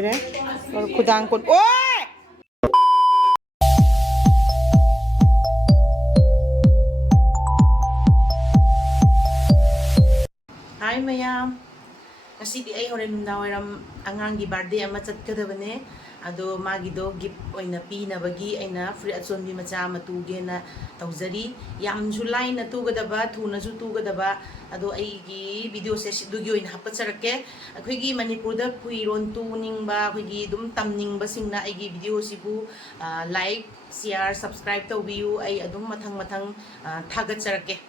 और खुदांग को ओए hi ma'am ngasi ay horen numdawaram angangi birthday ama chatkadabane ado magido gift oina pinabagi aina free achonbi macha ama tugena tawjari yamju line tugadaba thuna ju tugadaba ado aigi video se dugi oina hapacharake akhoi manipurda puiron tuningba akhoi dum tamningba singna aigi video sibu like share subscribe tawbiu ai adum mathang mathang thagacharake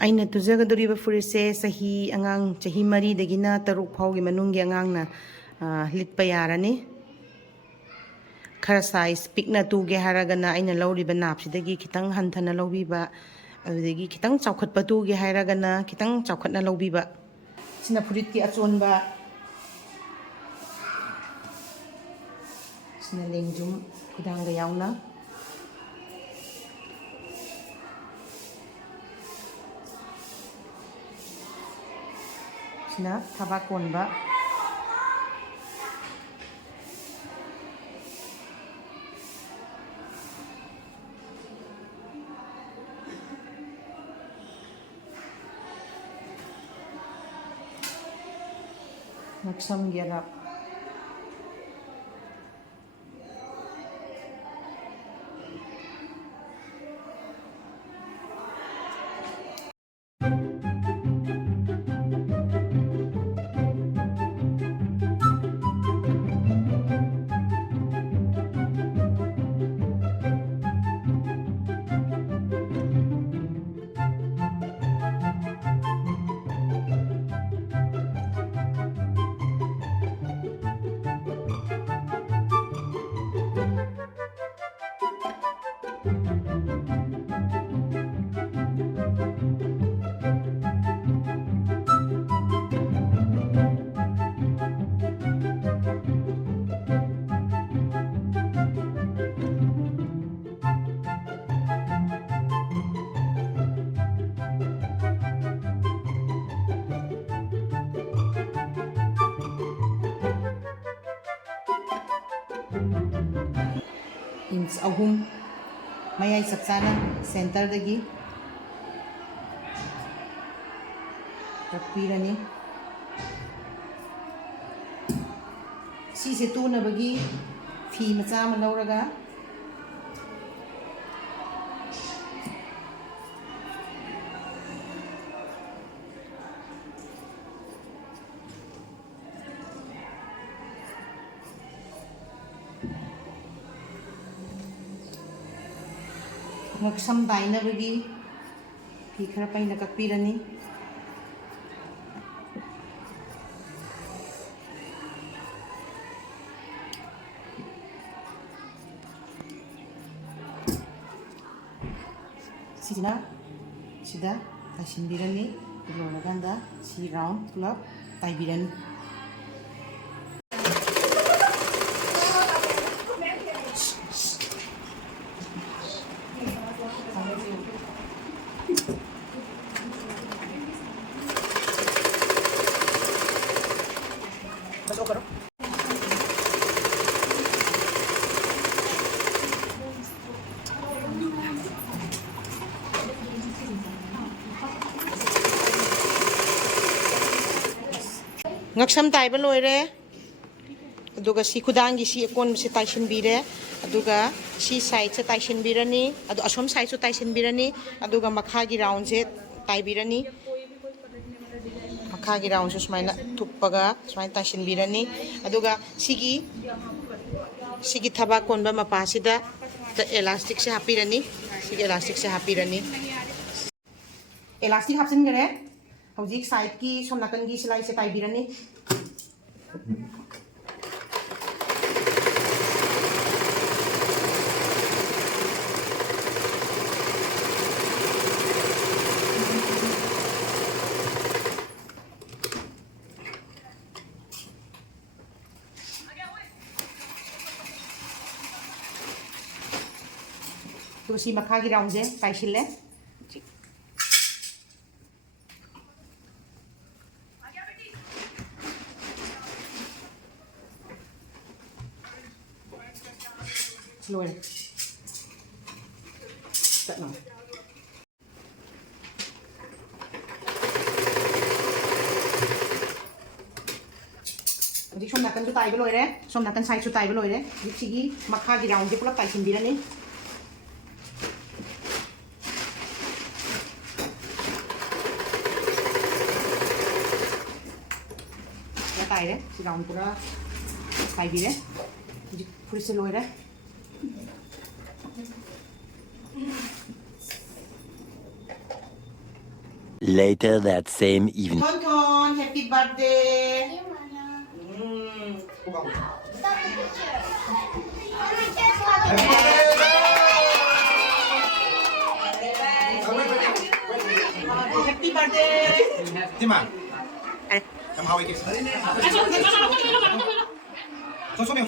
अना तुजगदरीब फुरीसे सही अंगांग चही मरी दगिना तरुक फाउगी मनुंगी अंगांगना लिटपा यारनी खरा size पिकना तुगे हारगना अना लौरिबा नापसिदगी खितंग हंथना लौबीबा अदुदगी खितंग चौखटपा तुगे हारगना खितंग चौखटना लौबीबा सिना फुरितकी अचोनबा सिना लेंजुम खुदांगा यावना थाबाक कोनबा नक्सम गेरा इंच अहुम मयाई चपचाना सेंटर दगी रखपीरनी सीसे तूनबगी फी मचा अमा लौरगा ngksam dainabagi fi khara paina kakpirani sida sida taisinbirani loraganda si round pulap taibirani ngksam taiba loire aduga si khudangi si ekon se taisin bire aduga si side se taisin birani adu asom side se taisin birani aduga makha gi round se taibirani makha gi round se smaina thuppaga smaina taisin birani aduga sigi thaba konba mapa sida elastic se hapirani sigi elastic se hapirani elastic hapsin gare हौजिक side की सोम नाकन की सिलाई से ताइबिरनी तो सी मखा की round से ताइशिले lôi tận nào Jadi som nakan su tai beloi re som nakan sai su tai beloi re di sigi makha gi round di pula tai simbirani ya tai re si round pura tai bi re di puri se loi re Later that same evening. Kon Kon, happy birthday. Happy birthday. Timang. Em hao cái. Số miệng.